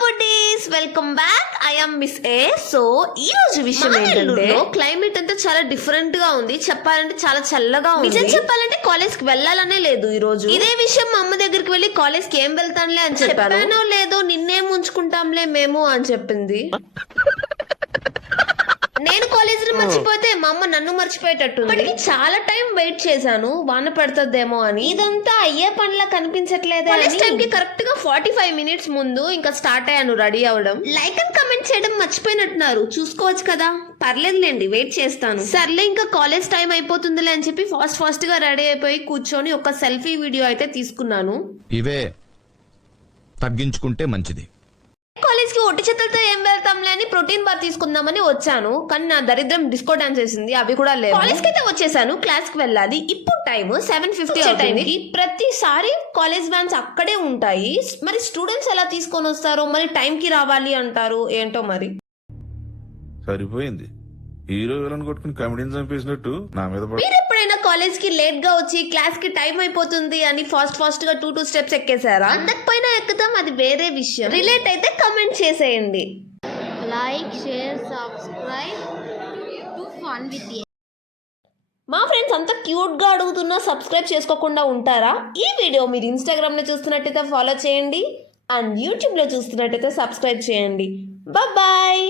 Buddies, welcome back. I am miss A. So ఈ రోజు విషయం ఏంటంటే క్లైమేట్ అంతా చాలా డిఫరెంట్ గా ఉంది. చెప్పాలంటే చాలా చల్లగా ఉంది. నిజం చెప్పాలంటే కాలేజ్ కి వెళ్ళాలనే లేదు ఈ రోజు. ఇదే విషయం మా అమ్మ దగ్గరికి వెళ్ళి కాలేజ్ కి ఏం వెళ్తానులే అని చెప్పాను. లేదో నిన్నేం ఉంచుకుంటాంలే మేము అని చెప్పింది. నేను కాలేజ్ లో మర్చిపోతే మా అమ్మ నన్ను మర్చిపోయేటట్టు. ఇప్పటికి చాలా టైం వెయిట్ చేశాను వాన పడుతుందేమో అని. ఇదంతా అయ్యే పనిలా కనిపించట్లేదు. కాలేజ్ టైం కి కరెక్ట్ గా 45 minutes ముందు ఇంకా స్టార్ట్ అయ్యాను రెడీ అవ్వడం. లైక్ అండ్ కమెంట్ చేయడం మర్చిపోయినట్టున్నారు, చూసుకోవచ్చు కదా. పర్లేదులేండి, వెయిట్ చేస్తాను. సర్లే ఇంకా కాలేజ్ టైం అయిపోతుందిలే అని చెప్పి ఫాస్ట్ గా రెడీ అయిపోయి కూర్చొని ఒక సెల్ఫీ వీడియో అయితే తీసుకున్నాను. ఇవే తగ్గించుకుంటే మంచిది. కాలేజ్ కి ఒట్టి చేతులతో ఏం వెళ్తాంలే అని ప్రోటీన్ బార్ తీసుకుందామని వచ్చాను. కానీ నా దరిద్రం డిస్కో డాన్స్ వేసింది, అవి కూడా లేవు. కాలేజ్ కి అయితే వచ్చేసాను, క్లాస్ కి వెళ్ళాలి. ఇప్పుడు టైం 7:50 టైంకి. ప్రతిసారి కాలేజ్ వ్యాన్స్ అక్కడే ఉంటాయి. మరి స్టూడెంట్స్ ఎలా తీసుకొని వస్తారో, మరి టైం కి రావాలి అంటారు, ఏంటో మరి. సరిపోయింది, హీరో విలన్ కొట్టుకుని కమెడీని చంపేసినట్టు నా మీద మీరు ఎప్పుడైనా కాలేజ్ కి లేట్ గా వచ్చి క్లాస్ కి టైం అయిపోతుంది అని ఫాస్ట్ గా 2 స్టెప్స్ ఎక్కేసారా? అందకపోయినా ఎక్కుతాం, అది వేరే విషయం. రిలేట్ అయితే కమెంట్ చేసేయండి. Like, share, subscribe to fun with a. మా ఫ్రెండ్స్ అంతా క్యూట్ గా అడుగుతున్నా సబ్స్క్రైబ్ చేసుకోకుండా ఉంటారా? ఈ వీడియో మీరు ఇన్స్టాగ్రామ్ లో చూస్తున్నట్టయితే ఫాలో చేయండి, అండ్ యూట్యూబ్ లో చూస్తున్నట్టయితే సబ్స్క్రైబ్ చేయండి. బాయ్.